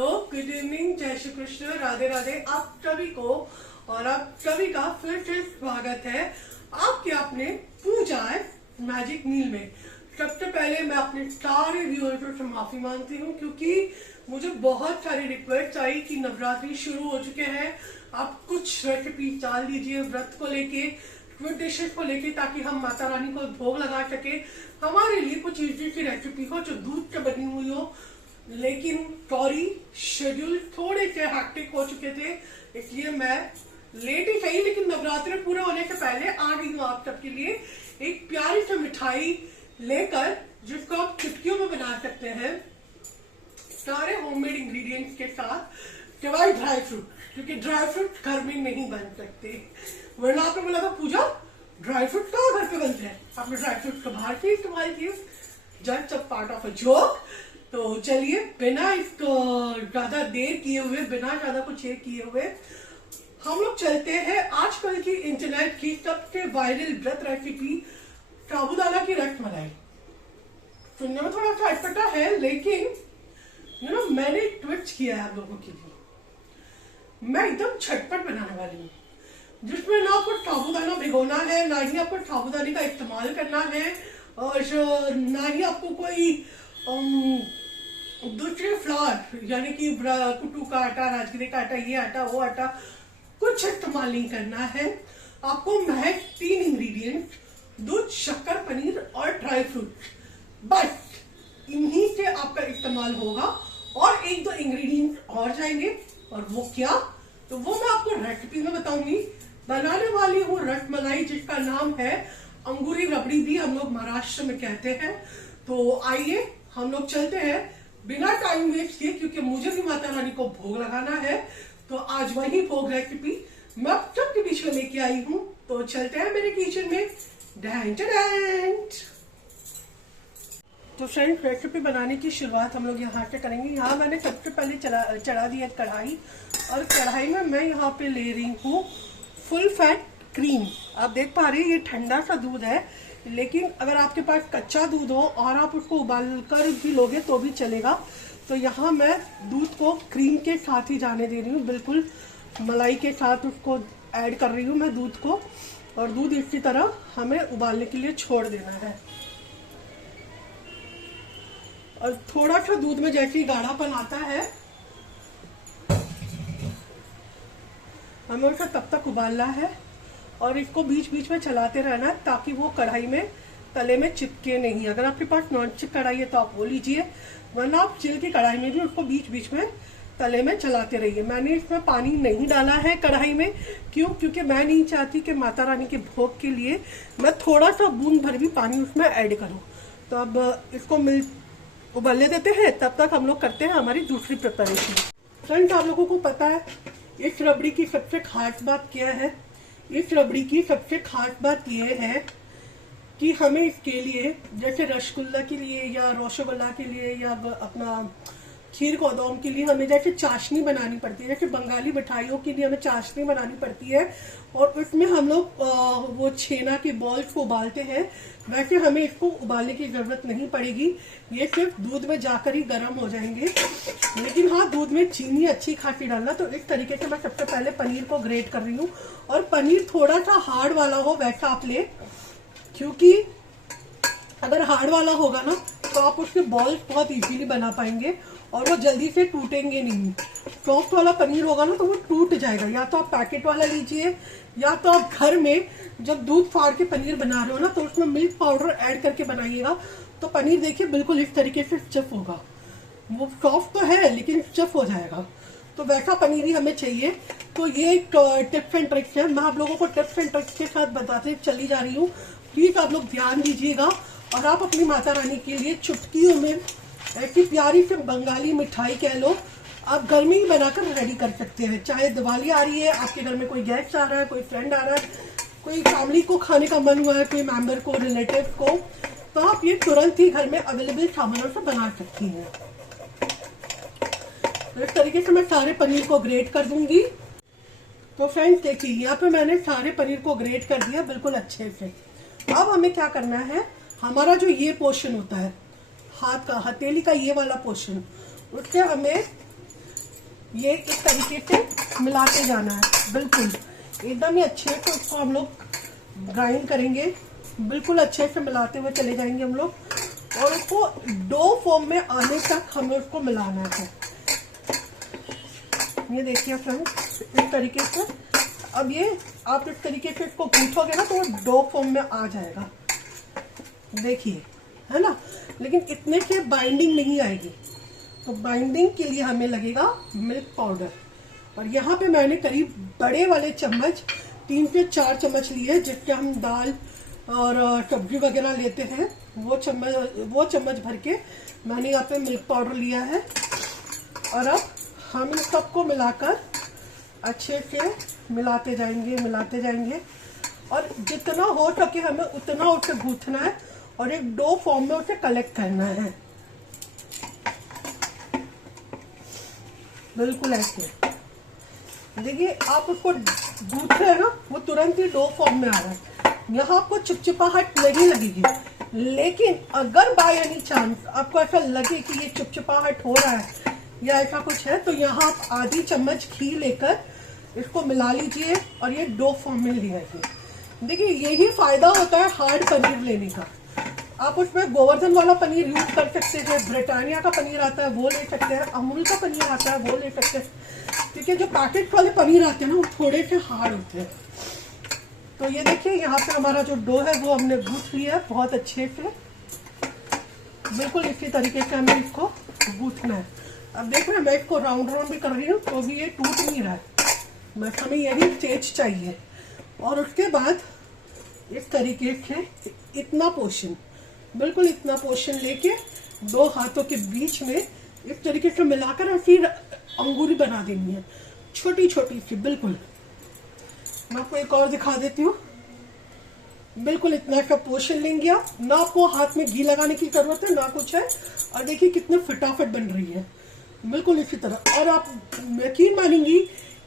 Hello, good evening, जय श्री कृष्ण, राधे राधे आप सभी को। और आप सभी का फिर से स्वागत है आपके अपने पूजा मैजिक मील में। सबसे पहले मैं अपने सारे व्यूअर्स से माफी मांगती हूँ क्योंकि मुझे बहुत सारी रिक्वेस्ट आई कि नवरात्रि शुरू हो चुके हैं, आप कुछ रेसिपी डाल दीजिए व्रत को लेके, डिशेस को लेके, ताकि हम माता रानी को भोग लगा सके। हमारे लिए कुछ इजी सी रेसिपी हो जो दूध से बनी हुई हो, लेकिन सॉरी शेड्यूल थोड़े से हैक्टिक हो चुके थे, इसलिए मैं लेट ही सही लेकिन नवरात्रि पूरा होने से पहले आ गई हूँ आप सबके लिए एक प्यारी सी मिठाई लेकर, जिसको आप चुटकियों में बना सकते हैं सारे होममेड इंग्रेडिएंट्स के साथ, सिवाय ड्राई फ्रूट, क्योंकि ड्राई फ्रूट घर में नहीं बन सकते। वरना आपने बोला था पूजा ड्राई फ्रूट कहाँ घर पे बनते हैं, आपने ड्राई फ्रूट को बाहर से इस्तेमाल किए, just a part of a joke. तो चलिए बिना इसको ज्यादा देर किए हुए, बिना ज्यादा कुछ ये किए हुए, हम लोग चलते हैं आजकल की इंटरनेट की सबसे वायरल व्रत रेसिपी साबूदाना की रसमलाई। सुनने में थोड़ा सा अटपटा है, लेकिन मैंने ट्विस्ट किया है आप लोगों के लिए। मैं एकदम झटपट बनाने वाली हूँ, जिसमें ना आपको साबूदाना भिगोना है, ना ही आपको साबूदाने का इस्तेमाल करना है, और ना ही आपको कोई दूसरे फ्लावर यानी कि कुट्टू का आटा, राजगिरे का आटा, ये आटा वो आटा कुछ इस्तेमाल नहीं करना है। आपको महज 3 इंग्रेडिएंट, दूध, शक्कर, पनीर और ड्राई फ्रूट, बस इन्हीं से आपका इस्तेमाल होगा। और 1-2 इंग्रेडिएंट और जाएंगे, और वो क्या, तो वो मैं आपको रेसिपी में बताऊंगी। बनाने वाली हूँ रसमलाई, जिसका नाम है अंगूरी रबड़ी, भी हम लोग महाराष्ट्र में कहते हैं। तो आइए हम लोग चलते हैं बिना टाइम वेस्ट किए, क्योंकि मुझे भी माता रानी को भोग लगाना है। तो आज वही भोग रेसिपी मैं सबके बीच में लेके आई हूँ। तो चलते हैं मेरे किचन में। तो फ्रेंड्स, रेसिपी बनाने की शुरुआत हम लोग यहाँ से करेंगे। यहाँ मैंने सबसे पहले चढ़ा दिया कढ़ाई, और कढ़ाई में मैं यहाँ पे ले रही हूँ फुल फैट क्रीम। आप देख पा रहे हैं ये ठंडा सा दूध है, लेकिन अगर आपके पास कच्चा दूध हो और आप उसको उबाल कर भी लोगे तो भी चलेगा। तो यहाँ मैं दूध को क्रीम के साथ ही जाने दे रही हूँ, बिल्कुल मलाई के साथ उसको ऐड कर रही हूँ मैं दूध को। और दूध इसी तरह हमें उबालने के लिए छोड़ देना है। और थोड़ा सा दूध में जैसे ही गाढ़ापन आता है, हमें उसे तब तक उबालना है और इसको बीच बीच में चलाते रहना है, ताकि वो कढ़ाई में तले में चिपके नहीं। अगर आपके पास नॉन स्टिक कढ़ाई है तो आप वो लीजिए, वरना आप स्टील की कढ़ाई में भी उसको बीच बीच में तले में चलाते रहिए। मैंने इसमें पानी नहीं डाला है कढ़ाई में, क्यों? क्योंकि मैं नहीं चाहती कि माता रानी के भोग के लिए मैं थोड़ा सा बूंद भर भी पानी उसमें ऐड करूँ। तो अब इसको उबलने देते हैं, तब तक हम लोग करते हैं हमारी दूसरी प्रिपरेशन। फ्रेंड्स, आप लोगों को पता है इस रबड़ी की सबसे खास बात क्या है? इस रबड़ी की सबसे खास बात यह है कि हमें इसके लिए, जैसे रसगुल्ला के लिए या रसगुल्ला के लिए या अपना खीर कौदौम के लिए हमें जैसे चाशनी बनानी पड़ती है, जैसे बंगाली मिठाइयों के लिए हमें चाशनी बनानी पड़ती है और उसमें हम लोग वो छेना के बॉल्स को उबालते हैं, वैसे हमें इसको उबालने की जरूरत नहीं पड़ेगी। ये सिर्फ दूध में जाकर ही गर्म हो जाएंगे। लेकिन हाँ, दूध में चीनी अच्छी खासी डालना। तो इस तरीके से मैं सबसे पहले पनीर को ग्रेट कर रही हूँ, और पनीर थोड़ा सा हार्ड वाला हो वैसा आप ले, क्योंकि अगर हार्ड वाला होगा ना तो आप उसके बॉल्स बहुत इजीली बना पाएंगे और वो जल्दी से टूटेंगे नहीं। सॉफ्ट वाला पनीर होगा ना तो वो टूट जाएगा। या तो आप पैकेट वाला लीजिए, या तो आप घर में जब दूध फाड़ के पनीर बना रहे हो ना तो उसमें मिल्क पाउडर ऐड करके बनाइएगा, तो पनीर देखिए बिल्कुल इस तरीके से स्टिफ होगा। वो सॉफ्ट तो है लेकिन स्टिफ हो जाएगा। तो वैसा पनीर ही हमें चाहिए। तो ये टिप्स एंड ट्रिक्स है, मैं आप लोगों को टिप्स एंड ट्रिक्स के साथ बताते चली जा रही हूँ। प्लीज आप लोग ध्यान दीजिएगा, और आप अपनी माता रानी के लिए चुटकियों में ऐसी प्यारी से बंगाली मिठाई कह लो, आप घर में ही बनाकर रेडी कर सकते हैं। चाहे दिवाली आ रही है, आपके घर में कोई गेस्ट आ रहा है, कोई फ्रेंड आ रहा है, कोई फैमिली को खाने का मन हुआ है, कोई मेंबर को, रिलेटिव को, तो आप ये तुरंत ही घर में अवेलेबल सामानों से बना सकती हैं। तो इस तरीके से मैं सारे पनीर को ग्रेट कर दूंगी। तो फ्रेंड्स देखिए, यहाँ पे मैंने सारे पनीर को ग्रेट कर दिया बिल्कुल अच्छे से। अब हमें क्या करना है, हमारा जो ये पोर्शन होता है हाथ का, हथेली का ये वाला पोर्शन, उससे हमें ये इस तरीके से मिलाते जाना है, बिल्कुल एकदम ही अच्छे से उसको हम लोग ग्राइंड करेंगे। बिल्कुल अच्छे से मिलाते हुए चले जाएंगे हम लोग, और उसको डो फॉर्म में आने तक हमें उसको मिलाना है। ये देखिए फ्रेंड्स, इस तरीके से अब ये आप इस तरीके से इसको गूंथोगे ना तो वो डो फॉर्म में आ जाएगा, देखिए, है ना। लेकिन इतने से बाइंडिंग नहीं आएगी, तो बाइंडिंग के लिए हमें लगेगा मिल्क पाउडर। और यहाँ पे मैंने करीब बड़े वाले चम्मच 3 से 4 चम्मच लिए, जिससे हम दाल और सब्जी वगैरह लेते हैं, वो चम्मच भर के मैंने यहाँ पे मिल्क पाउडर लिया है। और अब हम इन सबको मिलाकर अच्छे से मिलाते जाएंगे और जितना हो सके हमें उतना उसे गूंथना है और एक डो फॉर्म में उसे कलेक्ट करना है, बिल्कुल ऐसे। देखिए आप उसको गूंथ रहे हैं ना, वो तुरंत ही डो फॉर्म में आ रहा है। यहाँ आपको चिपचिपाहट नहीं लगेगी, लेकिन अगर बाय एनी चांस आपको ऐसा लगे कि ये चिपचिपाहट हो रहा है या ऐसा कुछ है, तो यहाँ आप आधी चम्मच घी लेकर इसको मिला लीजिए और ये डो फॉर्म में ले आइए। देखिए यही फायदा होता है हार्ड पनीर लेने का। आप उसमें गोवर्धन वाला पनीर यूज कर सकते हैं, ब्रिटानिया का पनीर आता है वो ले सकते हैं, अमूल का पनीर आता है वो ले सकते हैं, क्योंकि जो पैकेट वाले पनीर आते हैं ना वो थोड़े से हार्ड होते हैं। तो ये देखिए यहाँ पे हमारा जो डो है वो हमने गूंथ लिया है बहुत अच्छे से, बिल्कुल इसी तरीके से हमें इसको गूंथना है। अब देख रहे हैं मैं इसको राउंड भी कर रही हूँ तो भी ये टूट नहीं रहा है, बस हमें यही स्टेज चाहिए। और उसके बाद इस तरीके से इतना पोर्शन, बिल्कुल इतना पोर्शन लेके 2 हाथों के बीच में इस तरीके से मिलाकर और फिर अंगूरी बना देनी है, छोटी छोटी सी। बिल्कुल मैं आपको एक और दिखा देती हूँ। बिल्कुल इतना का पोर्शन लेंगे आप, ना आपको हाथ में घी लगाने की जरूरत है ना कुछ है, और देखिए कितने फटाफट बन रही है, बिल्कुल इसी तरह। और आप यकीन मानेंगी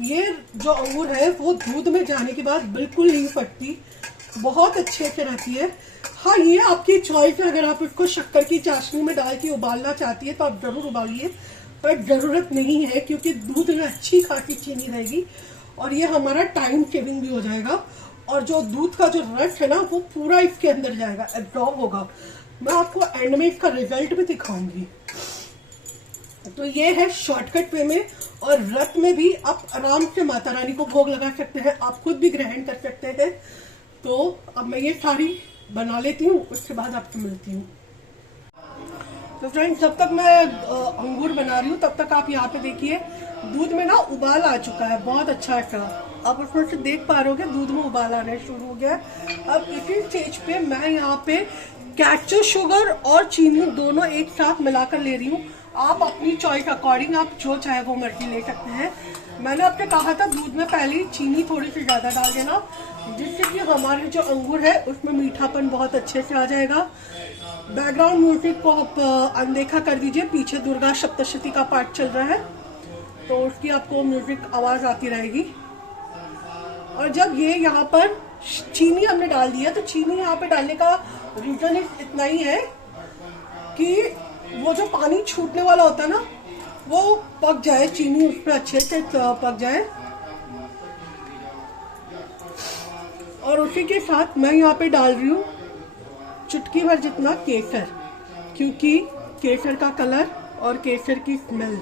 ये जो अंगूर है वो दूध में जाने के बाद बिल्कुल नहीं फटती, बहुत अच्छे से रहती है। हाँ ये आपकी चॉइस है, अगर आप इसको शक्कर की चाशनी में डाल के उबालना चाहती है तो आप जरूर उबालिए, पर जरूरत नहीं है क्योंकि दूध में अच्छी खासी चीनी रहेगी और ये हमारा टाइम सेविंग भी हो जाएगा। और जो दूध का जो रस है ना वो पूरा इसके अंदर जाएगा, एब्जॉर्ब होगा। मैं आपको एंड में इसका रिजल्ट भी दिखाऊंगी। तो ये है शॉर्टकट वे में, और व्रत में भी आप आराम से माता रानी को भोग लगा सकते हैं, आप खुद भी ग्रहण कर सकते हैं। तो अब मैं ये सारी बना लेती हूँ, उसके बाद आपको मिलती हूँ। तो फ्रेंड्स जब तक मैं अंगूर बना रही हूँ तब तक आप यहाँ पे देखिए दूध में ना उबाल आ चुका है, बहुत अच्छा सा। आप उसमें से देख पा रहे हो दूध में उबाल आने शुरू हो गया। अब इसी स्टेज पे मैं यहाँ पे कैस्टर शुगर और चीनी दोनों एक साथ मिलाकर ले रही हूँ। आप अपनी चॉइस अकॉर्डिंग आप जो चाहे वो मर्जी ले सकते हैं। मैंने आपने कहा था दूध में पहले चीनी थोड़ी सी ज्यादा डाल देना, जिससे कि हमारे जो अंगूर है उसमें मीठापन बहुत अच्छे से आ जाएगा। बैकग्राउंड म्यूजिक को आप अनदेखा कर दीजिए, पीछे दुर्गा सप्तशती का पाठ चल रहा है तो उसकी आपको म्यूजिक आवाज आती रहेगी। और जब ये यहाँ पर चीनी हमने डाल दिया, तो चीनी यहाँ पे डालने का रीजन इतना ही है कि वो जो पानी छूटने वाला होता है ना वो पक जाए, चीनी उस पर अच्छे से पक जाए। और उसी के साथ मैं यहाँ पे डाल रही हूँ चुटकी भर जितना केसर, क्योंकि केसर का कलर और केसर की स्मेल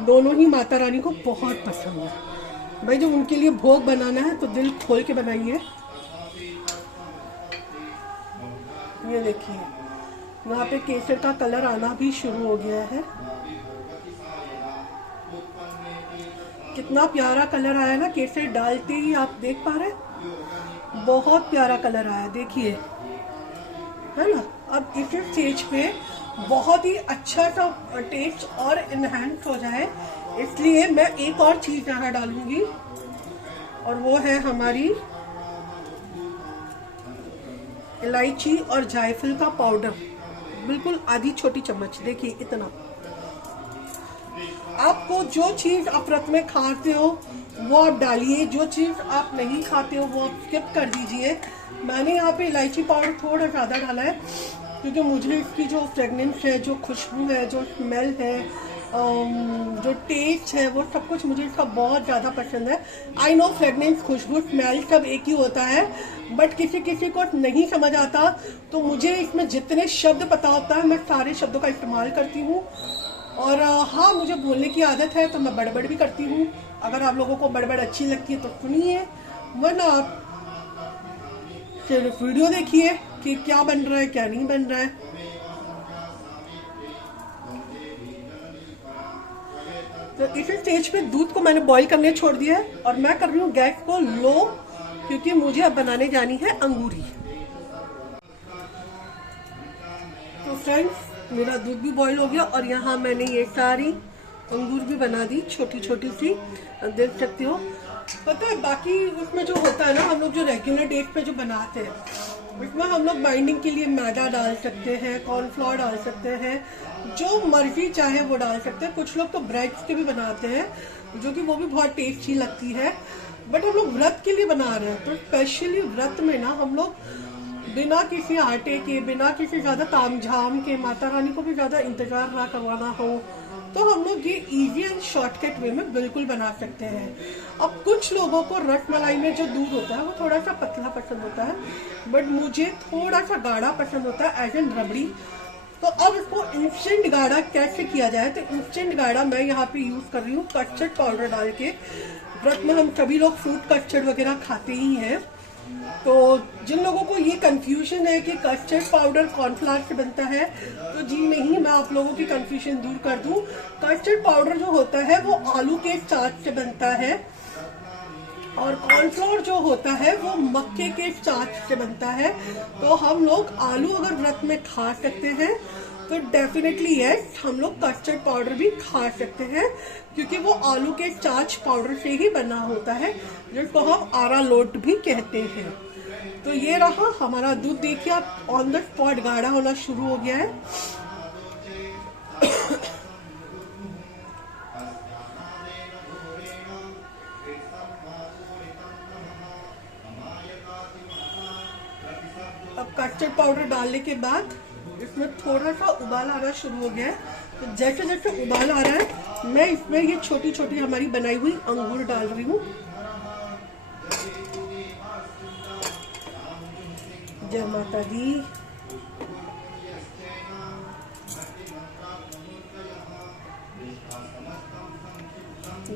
दोनों ही माता रानी को बहुत पसंद है। भाई जो उनके लिए भोग बनाना है तो दिल खोल के बनाइए। ये देखिए यहाँ पे केसर का कलर आना भी शुरू हो गया है, कितना प्यारा कलर आया ना केसर डालते ही, आप देख पा रहे हैं बहुत प्यारा कलर आया, देखिए, है ना। अब इस स्टेज पे बहुत ही अच्छा सा टेस्ट और इनहेंस हो जाए इसलिए मैं एक और चीज यहाँ डालूंगी, और वो है हमारी इलायची और जायफल का पाउडर, बिल्कुल आधी छोटी चम्मच, देखिए इतना। आपको जो चीज आप व्रत में खाते हो वो आप डालिए, जो चीज आप नहीं खाते हो वो आप स्किप कर दीजिए। मैंने यहाँ पे इलायची पाउडर थोड़ा ज्यादा डाला है क्योंकि मुझे इसकी जो फ्रेगनेंस है, जो खुशबू है, जो स्मेल है जो टेस्ट है वो सब कुछ मुझे इसका बहुत ज़्यादा पसंद है। आई नो फ्रेगनेंस, खुशबू, स्मेल सब एक ही होता है, बट किसी किसी को नहीं समझ आता। तो मुझे इसमें जितने शब्द पता होता है मैं सारे शब्दों का इस्तेमाल करती हूँ। और हाँ, मुझे बोलने की आदत है तो मैं बड़बड़ भी करती हूँ। अगर आप लोगों को बड़बड़ अच्छी लगती है तो सुनिए, वरना आप सिर्फ वीडियो देखिए कि क्या बन रहा है क्या नहीं बन रहा है। तो इस स्टेज पे दूध को मैंने बॉईल करने छोड़ दिया है और मैं कर रही हूँ गैस को लो, क्योंकि मुझे अब बनाने जानी है अंगूरी। तो फ्रेंड्स, मेरा दूध भी बॉईल हो गया और यहाँ मैंने ये सारी अंगूर भी बना दी, छोटी छोटी सी, देख सकते हो। पता है बाकी उसमें जो होता है ना, हम लोग जो रेगुलर डेट पे जो बनाते हैं उसमें हम लोग बाइंडिंग के लिए मैदा डाल सकते हैं, कॉर्नफ्लोर डाल सकते हैं, जो मर्जी चाहे वो डाल सकते हैं। कुछ लोग तो ब्रेड्स के भी बनाते हैं, जो कि वो भी बहुत टेस्टी लगती है। बट हम लोग व्रत के लिए बना रहे हैं, तो स्पेशली व्रत में ना हम लोग बिना किसी आटे के, बिना किसी ज्यादा तामझाम के, माता रानी को भी ज्यादा इंतजार ना करवाना हो, तो हम लोग ये इजी एंड शॉर्टकट वे में बिल्कुल बना सकते हैं। अब कुछ लोगों को रसमलाई में जो दूध होता है वो थोड़ा सा पतला पसंद होता है, बट मुझे थोड़ा सा गाढ़ा पसंद होता है, एज एन रबड़ी। तो अब इसको इंस्टेंट गाढ़ा कैसे किया जाए, तो इंस्टेंट गाढ़ा मैं यहाँ पे यूज कर रही हूँ कस्टर्ड पाउडर डाल के। व्रत में हम सभी लोग फ्रूट कस्टर्ड वगैरह खाते ही हैं। तो जिन लोगों को ये कंफ्यूजन है कि कस्टर्ड पाउडर कॉर्नफ्लावर से बनता है, तो जी नहीं, मैं आप लोगों की कंफ्यूजन दूर कर दूं। कस्टर्ड पाउडर जो होता है वो आलू के स्टार्च से बनता है और कॉर्नफ्लोर जो होता है वो मक्के के स्टार्च से बनता है। तो हम लोग आलू अगर व्रत में खा सकते हैं तो डेफिनेटली यस, हम लोग कस्टर्ड पाउडर भी खा सकते हैं, क्योंकि वो आलू के स्टार्च पाउडर से ही बना होता है, जिसको हम आरालोट भी कहते हैं। तो ये रहा हमारा दूध, देखिए आप ऑन द स्पॉट गाढ़ा होना शुरू हो गया है। अब कस्टर्ड पाउडर डालने के बाद इसमें थोड़ा सा उबाल आना शुरू हो गया है। तो जैसे जैसे उबाल आ रहा है मैं इसमें ये छोटी छोटी हमारी बनाई हुई अंगूर डाल रही हूँ। जय माता दी।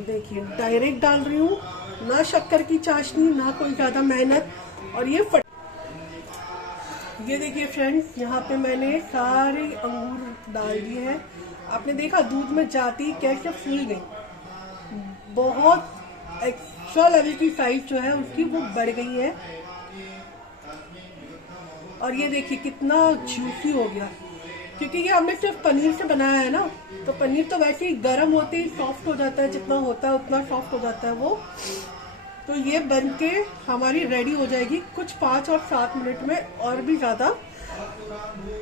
देखिए डायरेक्ट डाल रही हूँ, ना शक्कर की चाशनी, ना कोई ज्यादा मेहनत। और ये देखिए फ्रेंड्स, यहाँ पे मैंने सारे अंगूर डाल दिए हैं। आपने देखा दूध में जाती कैसे फूल गई, बहुत एक्स्ट्रा लेवल की साइज जो है उसकी वो बढ़ गई है। और ये देखिए कितना जूसी हो गया, क्योंकि ये हमने सिर्फ पनीर से बनाया है ना, तो पनीर तो वैसे ही गर्म होते ही सॉफ्ट हो जाता है, जितना होता है उतना सॉफ्ट हो जाता है वो। तो ये बन के हमारी रेडी हो जाएगी कुछ 5 और 7 मिनट में, और भी ज्यादा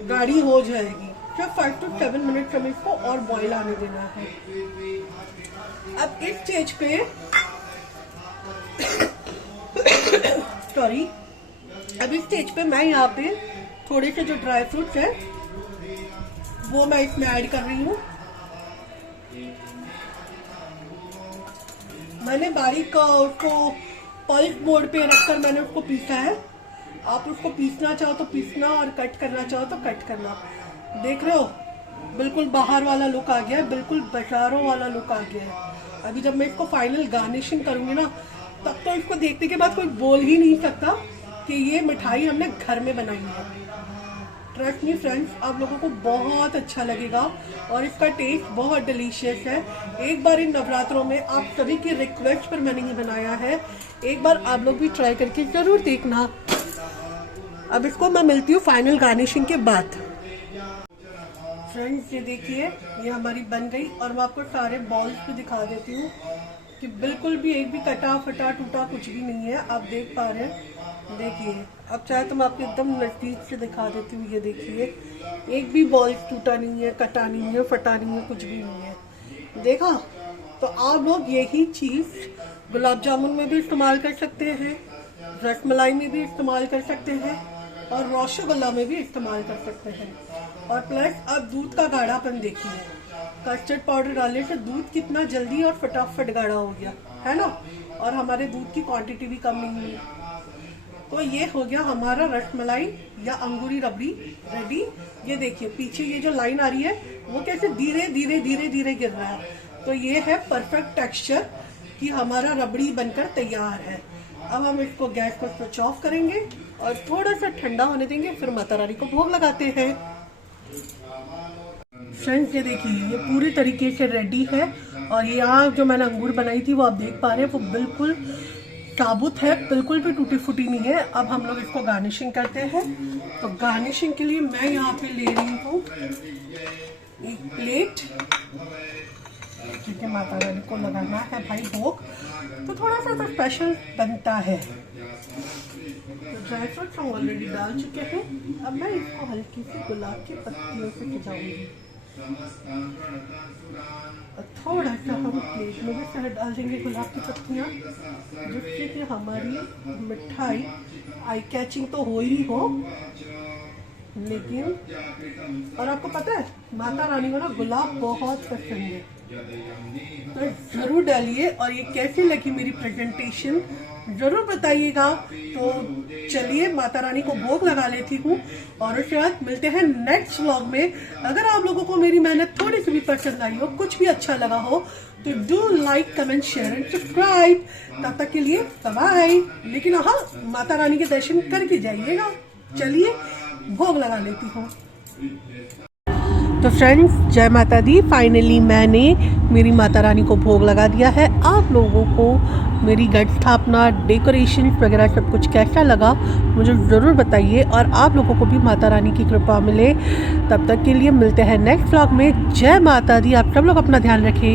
गाढ़ी हो जाएगी। सिर्फ 5 to 7 मिनट हमें इसको और बॉईल आने देना है। अब इस स्टेज पे सॉरी अब इस स्टेज पे मैं यहाँ पे थोड़े से जो ड्राई फ्रूट्स है वो मैं इसमें ऐड कर रही हूँ। मैंने बारीक उसको पल्स मोड पे रखकर मैंने उसको पीसा है। आप उसको पीसना चाहो तो पीसना और कट करना चाहो तो कट करना। देख रहे हो बिल्कुल बाहर वाला लुक आ गया है, बिल्कुल बाजारों वाला लुक आ गया है। अभी जब मैं इसको फाइनल गार्निशिंग करूंगी ना, तब तो इसको देखने के बाद कोई बोल ही नहीं सकता कि ये मिठाई हमने घर में बनाई है। ट्रस्ट मी फ्रेंड्स, आप लोगों को बहुत अच्छा लगेगा और इसका टेस्ट बहुत डिलीशियस है। एक बार इन नवरात्रों में आप सभी की रिक्वेस्ट पर मैंने ये बनाया है, एक बार आप लोग भी ट्राई करके जरूर देखना। अब इसको मैं मिलती हूँ फाइनल गार्निशिंग के बाद। फ्रेंड्स ये देखिए ये हमारी बन गई और मैं आपको सारे बॉल्स भी दिखा देती हूँ कि बिल्कुल भी एक भी कटा फटा टूटा कुछ भी नहीं है। आप देख पा रहे हैं, देखिए। अब चाहे तो मैं आपको एकदम नजदीक से दिखा देती हूँ। ये देखिए एक भी बॉल टूटा नहीं है, कटा नहीं है, फटा नहीं है, कुछ भी नहीं है। देखा? तो आप लोग यही चीज गुलाब जामुन में भी इस्तेमाल कर सकते हैं, रसमलाई में भी इस्तेमाल कर सकते हैं और रसगुल्ला में भी इस्तेमाल कर सकते हैं। और प्लस अब दूध का गाढ़ापन देखिए, कस्टर्ड पाउडर डालने से दूध कितना जल्दी और फटाफट गाढ़ा हो गया है ना, और हमारे दूध की क्वांटिटी भी कम नहीं हुई। तो ये हो गया हमारा रसमलाई या अंगूरी रबड़ी रेडी। ये देखिए पीछे ये जो लाइन आ रही है वो कैसे धीरे धीरे धीरे धीरे गिर रहा है। तो ये है परफेक्ट टेक्सचर कि हमारा रबड़ी बनकर तैयार है। अब हम इसको गैस को स्विच ऑफ करेंगे और थोड़ा सा ठंडा होने देंगे, फिर माता रानी को भोग लगाते हैं। फ्रेंड्स ये देखिए ये पूरी तरीके से रेडी है, और यहाँ जो मैंने अंगूर बनाई थी वो आप देख पा रहे हैं वो बिल्कुल साबुत है, बिल्कुल भी टूटी फूटी नहीं है। अब हम लोग इसको गार्निशिंग करते हैं। तो गार्निशिंग के लिए मैं यहाँ पे ले रही हूँ एक प्लेट, क्योंकि माता रानी को लगाना है भाई भोग, तो थोड़ा सा तो स्पेशल बनता है। तो ड्राई फ्रूट्स हम ऑलरेडी डाल चुके हैं। अब मैं इसको हल्की सी गुलाब की पत्तियों से सजाऊंगी, थोड़ा सा हम प्लेट में भी शहद डाल देंगे गुलाब की पत्तियाँ, जिससे कि हमारी मिठाई आई कैचिंग तो हो ही हो, लेकिन और आपको पता है माता रानी को ना गुलाब बहुत पसंद है, तो ज़रूर डालिए। और ये कैसी लगी मेरी प्रेजेंटेशन ज़रूर बताइएगा। तो चलिए माता रानी को भोग लगा लेती हूँ, और उसके बाद मिलते हैं नेक्स्ट व्लॉग में। अगर आप लोगों को मेरी मेहनत थोड़ी सी भी पसंद आई हो, कुछ भी अच्छा लगा हो, तो do like comment share and subscribe. तब तक के लिए बाय। लेकिन हाँ माता रानी के दर्शन करके जाइएगा। चलिए भोग लगा लेती हूँ। तो फ्रेंड्स जय माता दी, फाइनली मैंने मेरी माता रानी को भोग लगा दिया है। आप लोगों को मेरी घट स्थापना डेकोरेशन वगैरह सब कुछ कैसा लगा मुझे ज़रूर बताइए, और आप लोगों को भी माता रानी की कृपा मिले। तब तक के लिए मिलते हैं नेक्स्ट व्लॉग में। जय माता दी, आप सब लोग अपना ध्यान रखें।